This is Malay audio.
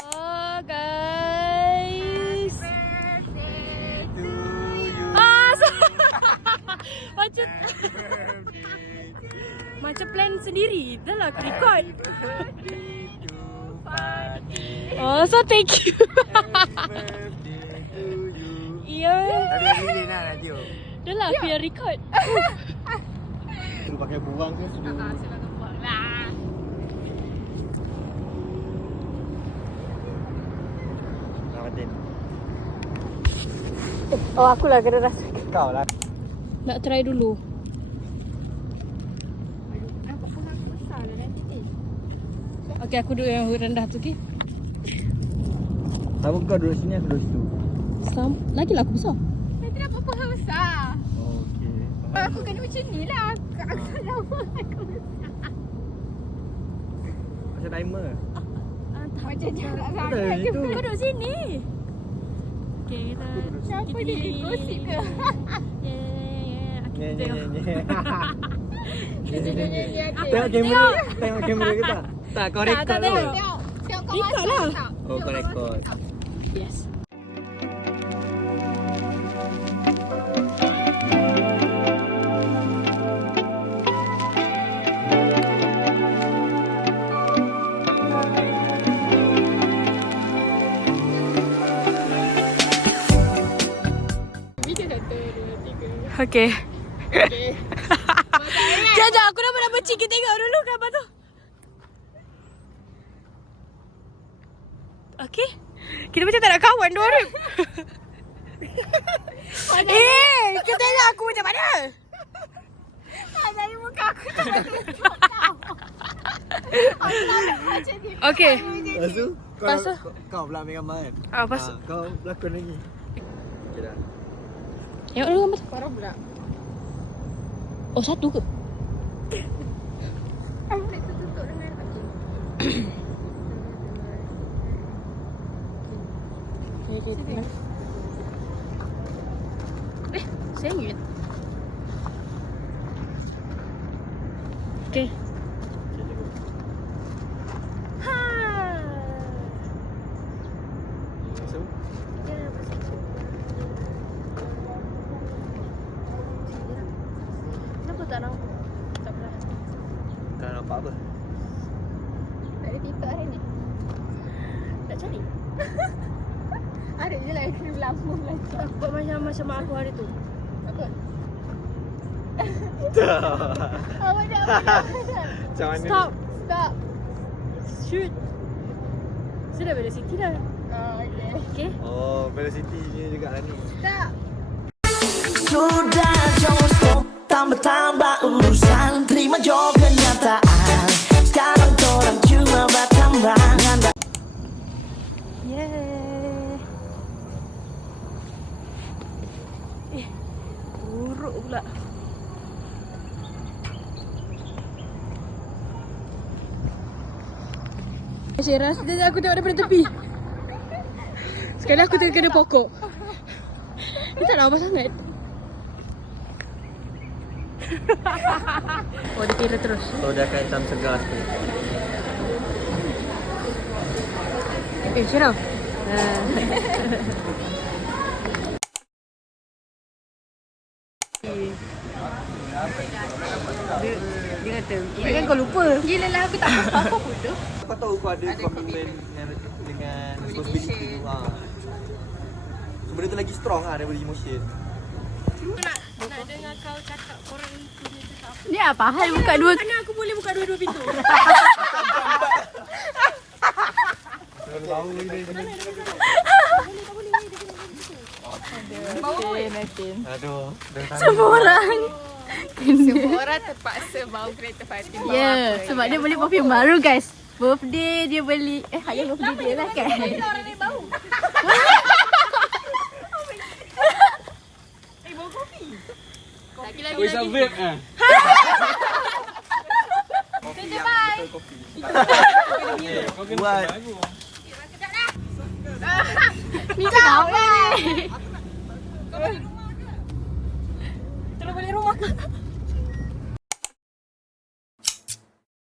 Oh guys. Macam macam plan sendiri. Dah lah aku record. Oh, so thank you. Ya. Tapi ini nak radio. Dah lah aku yang record. Tu pakai buang ke sudah? Silakan buang lah. Ramadan. Oh, aku lah kena rasa. Kau lah. Nak try dulu. Okey, aku duduk yang rendah tu, okey? Sama kau duduk sini, aku duduk situ. Lagi lah aku besar. Nanti dah apa besar. Okey. Aku kena macam ni lah. Aku lama aku besar. Macam timer. Macam jarak Ada sangat je. itu. Kau duduk sini. Okey, kita... Siapa dia gosip ke? Nye nye nye nye. Dia Tengok kamera. Tengok kamera ke tak? Tak, kau record tak, tu. tengok. Tengok kau Record masuk lah. tak? Oh, kau record. Yes. Video 1, 2, 3. Okey. Okay. Sekejap, aku nak benci. Kita tengok dulu gambar tu. Okey. Kita macam tak nak kawan dua orang. Kita tengok aku macam mana? Dari muka aku tak ada tutup tau. Aku lalu macam ni. Okey. Lepas tu, Lepas tu? kau pula ambil gambar kan? Ah, lepas tu? Kau berlakon lagi. Okey dah. Tengok dulu gambar tu. Korang pula. Oh, satu ke? Aku nak tutup dengan Okay. Sengit. Okay. Ha. So, Kenapa tak nampak? Tak pernah. kau nampak apa? Tak ada TikTok hari ni. Tak cari. Ada je lah yang kena berlambung lagi. Buat macam mak aku hari tu. Apa? Tak. Apa dah? Apa dah? Macam mana? Stop. Stop. Shoot. Sudah bela Siti dah. Oh, okay. Okay. Oh, Velocity ni juga lah ni. Stop. Sudah jauh stop, tambah-tambah urusan, terima jawab kenyataan. Sekarang korang cuma bertambah. Yeah. Buruk pula. Saya rasa aku tengok daripada tepi. Sekali aku terkena pokok. Dia tak nampak sangat. Oh, dia kira terus. So, dia akan hitam segar sikit. Syirah. Dia kata, ingatkan kau lupa. Gila lah aku tak apa-apa pun tu. Kau tahu kau ada commitment dengan responsibility tu. So, benda tu lagi strong lah daripada emotion. Nak dengar kau cakap korang punya cakap apa? Ni apa hal buka dua? Mana aku boleh buka dua-dua pintu? Aduh. Semua orang. Semua orang terpaksa bawa kereta Fatin. Ya, yeah, sebab dia beli perfume baru guys. Birthday dia beli. Hari birthday dia lah kan. Orang ni bau. Lagi-lagi. vape ah. Bye. Buat. Ni kau lah.